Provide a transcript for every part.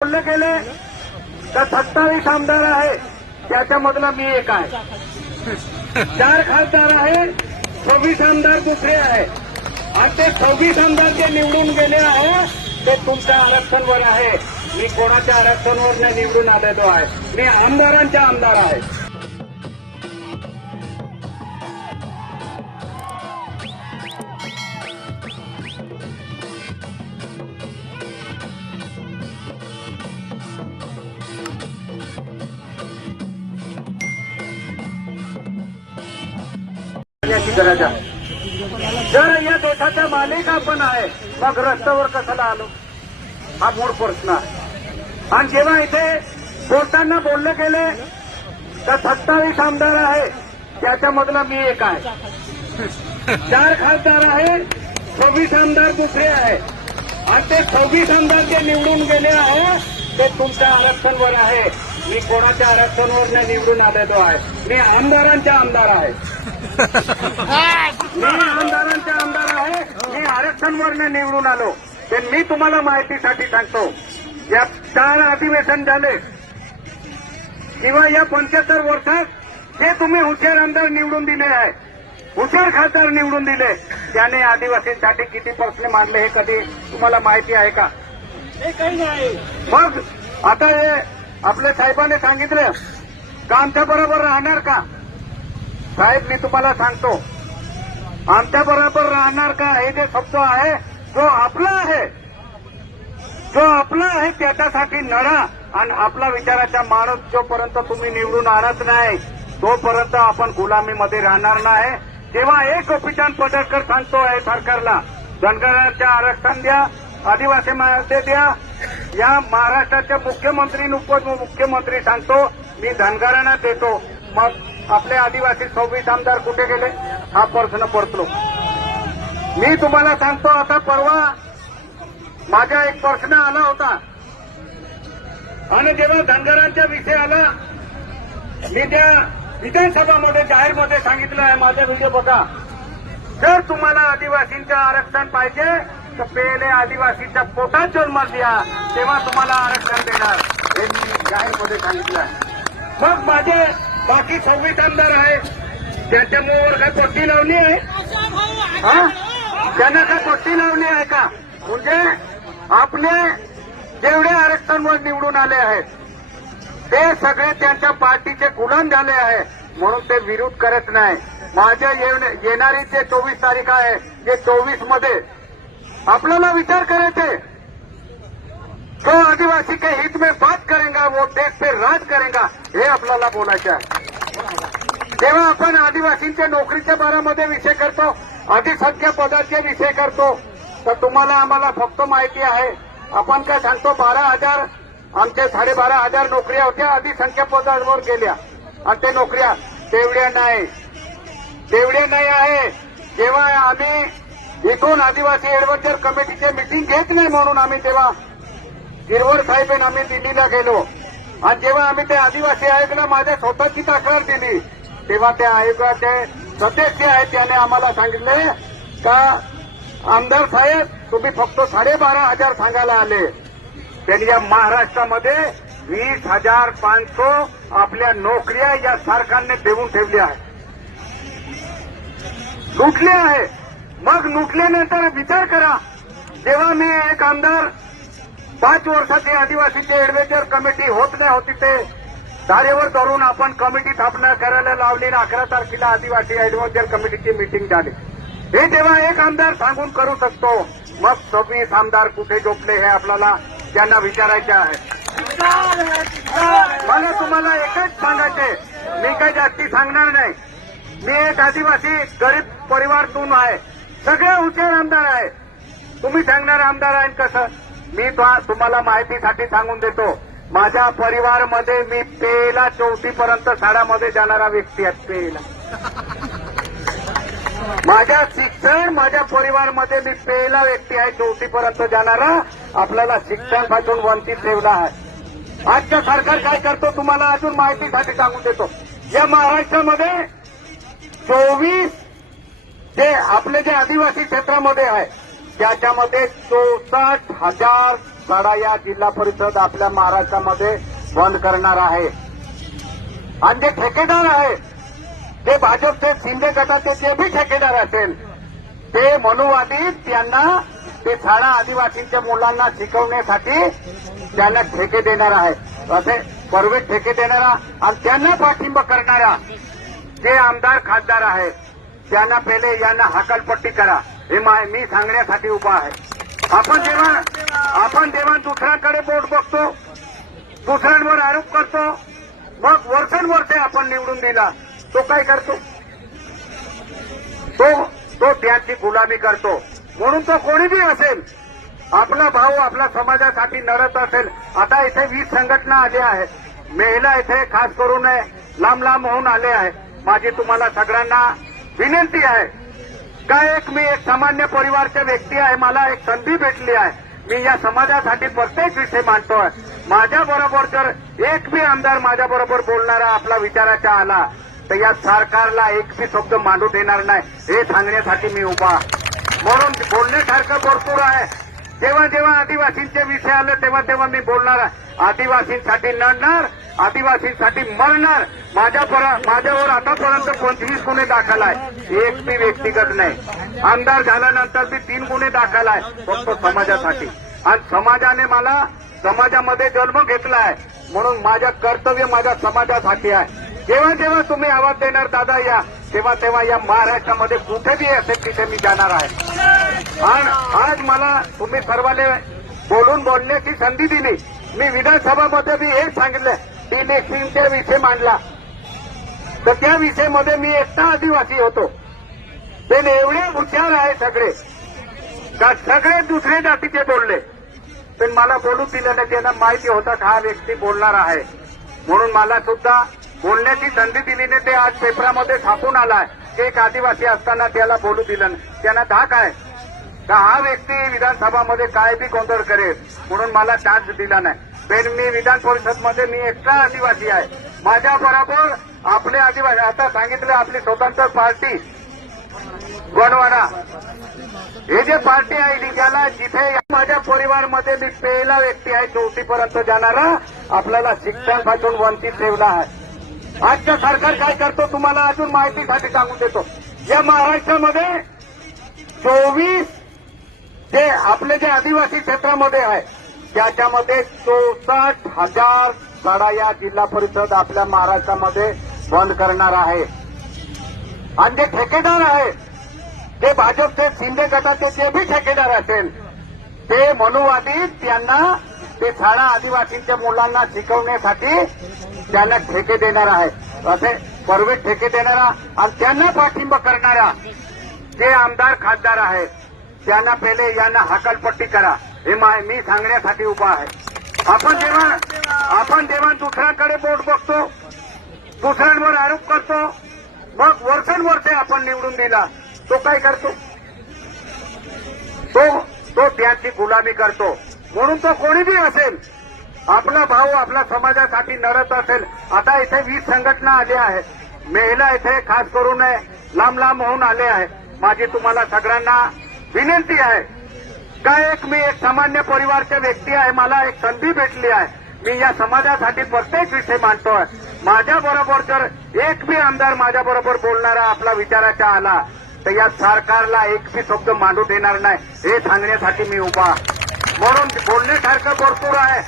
बोलले गेले तर सत्तावीस आमदार आहे त्याच्यामधला मी एक आहे. चार खासदार आहे सव्वीस आमदार दुसरे आहे आणि ते सव्वीस आमदार जे निवडून गेले आहे ते तुमच्या आरक्षणवर आहे. मी कोणाच्या आरक्षणवर नाही निवडून आलेलो आहे. मी आमदारांच्या आमदार आहे. गरज आहे जर या देशाचा मालिक आपण आहे मग रस्त्यावर कशाला आलो? हा मूळ प्रश्न आहे. आणि जेव्हा इथे बोलताना बोलले गेले तर सत्तावीस आमदार आहे त्याच्यामधला मी एक आहे. चार खासदार आहे सव्वीस आमदार दुसरे आहे. आणि ते सव्वीस आमदार जे निवडून गेले आहे ते तुमच्या आरक्षणवर आहे. मी कोणाच्या आरक्षणवर नाही निवडून आलेलो आहे. मी आमदारांचा आमदार आहे. मी आमदारांचा आमदार आहे. मी आरक्षणवर निवडून आलो. ते मी तुम्हाला माहितीसाठी सांगतो या चार अधिवेशन झाले. किंवा या पंच्याहत्तर वर्षात जे तुम्ही हुशार आमदार निवडून दिले आहे हुशार खासदार निवडून दिले त्याने आदिवासींसाठी किती प्रश्न मांडले हे कधी तुम्हाला माहिती आहे का? मग आता हे आपल्या साहेबांनी सांगितलं का आमच्या बरोबर राहणार का? साहेब मी तुम्हाला सांगतो आमच्या बरोबर राहणार का? हे जे शब्द आहे जो आपला आहे जो आपला आहे त्याच्यासाठी लढा आणि आपला विचाराचा माणूस जोपर्यंत तुम्ही निवडून आणत नाही तोपर्यंत आपण गुलामीमध्ये राहणार नाही. तेव्हा एक गोपीचांद पडळकर सांगतो आहे सरकारला धनगरांचे आरक्षण द्या आदिवासी माणसे द्या या महाराष्ट्राचे मुख्यमंत्री उपमुख्यमंत्री सांगतो मी धनगरांना देतो. मग आपले आदिवासी सव्वीस आमदार कुठे गेले? हा प्रश्न पडतो. मी तुम्हाला सांगतो आता परवा माझा एक प्रश्न आला होता. आणि जेव्हा धनगरांचा विषय आला मी त्या विधानसभामध्ये जाहीरमध्ये सांगितलं आहे माझा व्हिडिओ बघा. जर तुम्हाला आदिवासींचं आरक्षण पाहिजे तर आदिवासीच्या पोटात जन्म द्या तेव्हा तुम्हाला आरक्षण देणार. हे मी जाहीरमध्ये सांगितलं आहे. मग माझे बाकी सव्वीस आमदार आहेत. त्यांच्यामुळे काय पट्टी लावली आहे? हा? त्यांना काय पट्टी लावली आहे का? म्हणजे आपले जेवढे आरक्षणवर निवडून आले आहेत ते सगळे त्यांच्या पार्टीचे गुलाम झाले आहे म्हणून ते विरोध करत नाही. माझ्या येणारी जे चोवीस तारीख आहे ते चोवीसमध्ये आपल्याला विचार करायचे. जो आदिवासी के हित में बात करेगा वो देश पे राज करेगा हे आपल्याला बोलायचं आहे. जेव्हा आपण आदिवासींच्या नोकरीच्या बारामध्ये विषय करतो अधिसंख्य पदाचे विषय करतो तर तुम्हाला आम्हाला फक्त माहिती आहे आपण काय सांगतो बारा हजार आमच्या साडेबारा हजार नोकऱ्या होत्या अधिसंख्य पदावर गेल्या. आणि ते नोकऱ्या तेवढ्या नाही. तेवढे नाही आहे. जेव्हा आम्ही इथून आदिवासी एडव्हेंचर कमिटीची मिटिंग घेत नाही म्हणून आम्ही तेव्हा गिरवड साहेब आम्ही दिल्लीला गेलो. आणि जेव्हा आम्ही त्या आदिवासी आयोगाला माझ्या स्वतःची तक्रार दिली तेव्हा त्या आयोगाचे सदस्य आहेत त्याने आम्हाला सांगितले का आमदार साहेब तुम्ही फक्त साडेबारा हजार सांगायला आले. त्यांनी या महाराष्ट्रामध्ये वीस हजार पाचशे आपल्या नोकऱ्या या सरकारने देऊन ठेवल्या आहेत. लुटल्या आहे मग लुटल्यानंतर विचार करा. जेव्हा मी एक आमदार पाच वर्षाचे आदिवासीचे एडव्हेंचर कमिटी होत नाही होती ते धारेवर धरून आपण कमिटी स्थापना करायला लावली आणि अकरा तारखेला आदिवासी एडव्हेंचर कमिटीची मिटिंग झाली. हे जेव्हा एक आमदार सांगून करू शकतो मग सव्वीस आमदार कुठे झोपले हे आपल्याला त्यांना विचारायचे आहे. मला तुम्हाला एकच सांगायचे मी काही जास्ती सांगणार नाही. मी एक आदिवासी गरीब परिवारातून आहे. सगळे हुशार आमदार आहे. तुम्ही सांगणार आमदार आहे कसं? मी तुम्हाला माहितीसाठी सांगून देतो. माझ्या परिवारमध्ये मी पेला चौथीपर्यंत शाळामध्ये जाणारा व्यक्ती आहे पेला. माझ्या शिक्षण माझ्या परिवारमध्ये मी पेला व्यक्ती आहे चौथीपर्यंत जाणारा. आपल्याला शिक्षणापासून वंचित ठेवला आहे. आजचं सरकार काय करतो तुम्हाला अजून माहितीसाठी सांगून देतो. या महाराष्ट्रामध्ये चोवीस ते आपले जे आदिवासी क्षेत्रामध्ये आहे त्याच्यामध्ये चौसष्ट हजार शाळा या जिल्हा परिषद आपल्या महाराष्ट्रामध्ये बंद करणार आहे. आणि जे ठेकेदार आहे ते भाजपचे शिंदे गटाचे जे बी ठेकेदार असेल ते मनुवादी त्यांना ते शाळा आदिवासींच्या मुलांना शिकवण्यासाठी त्यांना ठेके देणार आहे. असे परवे ठेके देणारा आणि त्यांना पाठिंबा करणारा जे आमदार खासदार आहेत त्यांना पहिले यांना हकालपट्टी करा. हे मी सांगण्यासाठी उभा आहे. आपण जेव्हा आपण जेव्हा दुसऱ्याकडे बोट बघतो दुसऱ्यांवर आरोप करतो मग वर्षांवर्षे आपण निवडून दिला. तो काय करतो? तो तो त्याची गुलामी करतो. म्हणून तो कोणीही असेल आपला भाऊ आपल्या समाजासाठी लढत असेल आता इथे वीस संघटना आल्या आहेत. महिला इथे खास करून लांब लांब होऊन आले आहे माझी तुम्हाला सगळ्यांना विनंती आहे. का एक मी एक सामान्य परिवारचा व्यक्ती आहे मला एक संधी भेटली आहे. मी या समाजासाठी प्रत्येक विषय मांडतोय. माझ्या बरोबर जर एक बी आमदार माझ्या बरोबर बोलणारा आपला विचाराचा आला तर या सरकारला एक बी शब्द मांडू देणार नाही. हे सांगण्यासाठी मी उभा. म्हणून बोलण्यासारखं भरपूर आहे. जेव्हा जेव्हा आदिवासींचे विषय आले तेव्हा तेव्हा मी बोलणार आदिवासींसाठी लढणार आदिवासींसाठी मरणार. माझ्या पर- माझ्यावर आतापर्यंत पंचवीस गुन्हे दाखल आहे. एक मी व्यक्तिगत नाही. आमदार झाल्यानंतर मी तीन गुन्हे दाखल आहे फक्त समाजासाठी. आणि समाजाने मला समाजामध्ये जन्म घेतला आहे. म्हणून माझ्या कर्तव्य माझ्या समाजासाठी आहे. जेव्हा जेव्हा तुम्ही आवाज देणार दादा या. तेव्हा तेव्हा या महाराष्ट्रामध्ये कुठेही असेल तिथे मी जाणार आहे. आणि आज मला तुम्ही सर्वांनी बोलून बोलण्याची संधी दिली. मी विधानसभामध्ये मी हेच सांगितलं. इलेक्शनचा विषय मांडला. तर त्या विषयामध्ये मी एकटा आदिवासी होतो. ते एवढे हुशार आहे सगळे का सगळे दुसरे जातीचे बोलले. पण मला बोलू दिलं नाही त्यांना माहिती होता का हा व्यक्ती बोलणार आहे. म्हणून मला सुद्धा बोलण्याची संधी दिली नाही. ते आज पेपरामध्ये छापून आलाय. एक आदिवासी असताना त्याला बोलू दिलं त्यांना धाक आहे का हा व्यक्ती विधानसभामध्ये काय बी गोंधळ करेल म्हणून मला चान्स दिला नाही. पण मी विधान परिषदमध्ये मी एकटा आदिवासी आहे. माझ्या बरोबर आपले आदिवासी आता सांगितलं आपली स्वतंत्र पार्टी गोंडवाडा हे जे पार्टी आहे निघाला जिथे माझ्या परिवारमध्ये मी पहिला व्यक्ती आहे चौथीपर्यंत जाणारा आपल्याला शिक्षणापासून वंचित ठेवला आहे. आजचं सरकार काय करतो तुम्हाला अजून माहितीसाठी सांगून देतो. या महाराष्ट्रामध्ये चोवीस जे आपले जे आदिवासी क्षेत्रामध्ये आहे त्याच्यामध्ये चौसष्ट हजार शाळा या जिल्हा परिषद आपल्या महाराष्ट्रामध्ये बंद करणार आहे. आणि जे ठेकेदार आहे जे भाजपचे शिंदे गटाचे जे बी ठेकेदार असेल ते मनुवादी त्यांना ते शाळा आदिवासींच्या मुलांना शिकवण्यासाठी त्यांना ठेके देणार आहे. असे परवे ठेके देणारा आणि त्यांना पाठिंबा करणारा जे आमदार खासदार आहेत त्यांना पहिले यांना हकालपट्टी करा. हे मी सांगण्यासाठी उभा आहे. आपण जेव्हा आपण जेव्हा दुसऱ्याकडे बोट बघतो. दुसऱ्यांवर आरोप करतो. मग वर्षानुवर्षे आपण निवडून दिला. तो काय करतो? तो तो त्यांची गुलामी करतो. म्हणून तो कोणीही असेल आपला भाऊ आपल्या समाजासाठी लढत असेल आता इथे वीस संघटना आल्या आहेत. महिला इथे खास करून लांब लांब होऊन आले आहे माझी तुम्हाला सगळ्यांना विनंती आहे. का एक मी एक सामान्य परिवारचा व्यक्ती आहे मला एक संधी भेटली आहे. मी या समाजासाठी प्रत्येक विषय मांडतोय. माझ्याबरोबर जर एक बी आमदार माझ्याबरोबर बोलणारा आपला विचाराचा आला तर या सरकारला एक बी शब्द मांडू देणार नाही हे सांगण्यासाठी मी उभा. म्हणून बोलण्यासारखं भरपूर आहे.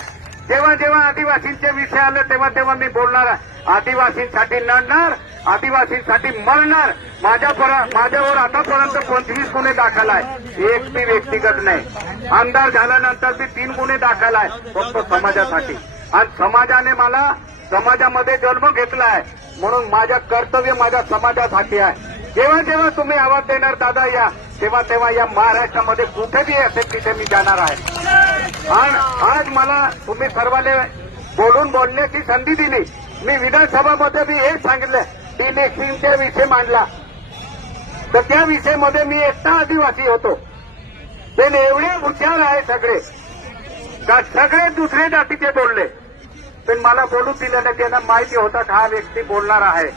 जेव्हा जेव्हा आदिवासींचे विषय आले तेव्हा तेव्हा मी बोलणार आदिवासींसाठी लढणार आदिवासींसाठी मरणार. माझ्या पर- माझ्यावर आतापर्यंत पंचवीस गुन्हे दाखल आहे. एक बी व्यक्तिगत नाही. आमदार झाल्यानंतर ते तीन गुन्हे दाखल आहे. फक्त समाजासाठी. आणि समाजाने मला समाजामध्ये जन्म घेतला आहे. म्हणून माझ्या कर्तव्य माझ्या समाजासाठी आहे. जेव्हा जेव्हा तुम्ही आवाज देणार दादा या. तेव्हा तेव्हा या महाराष्ट्रामध्ये कुठेही असेल तिथे मी जाणार आहे. आणि आज मला तुम्ही सर्वांनी बोलून बोलण्याची संधी दिली. मी विधानसभामध्ये मी हे सांगितलं. इलेक्शनचा विषय मांडला. तर त्या विषयमध्ये मी एकटा आदिवासी होतो. ते एवढे हुशार आहे सगळे. का सगळे दुसरे जातीचे बोलले. पण मला बोलू दिलं नाही त्यांना माहिती होता का हा व्यक्ती बोलणार आहे.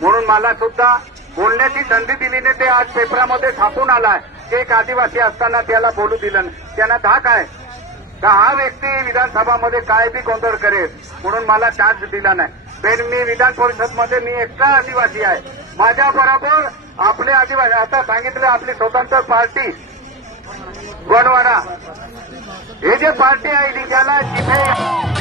म्हणून मला सुद्धा बोलण्याची संधी दिली नाही. ते आज पेपरामध्ये छापून आलाय. की एक आदिवासी असताना त्याला बोलू दिलं नाही. त्यांना धाक आहे. का हा व्यक्ती विधानसभामध्ये काय बी गोंधळ करेल? म्हणून मला चान्स दिला नाही. पण मी विधान परिषदमध्ये मी एकटा आदिवासी आहे. माझ्या बरोबर आपले आदिवासी आता सांगितलं आपली स्वतंत्र पार्टी गोंडवाडा हे जे पार्टी आहे त्याला जिथे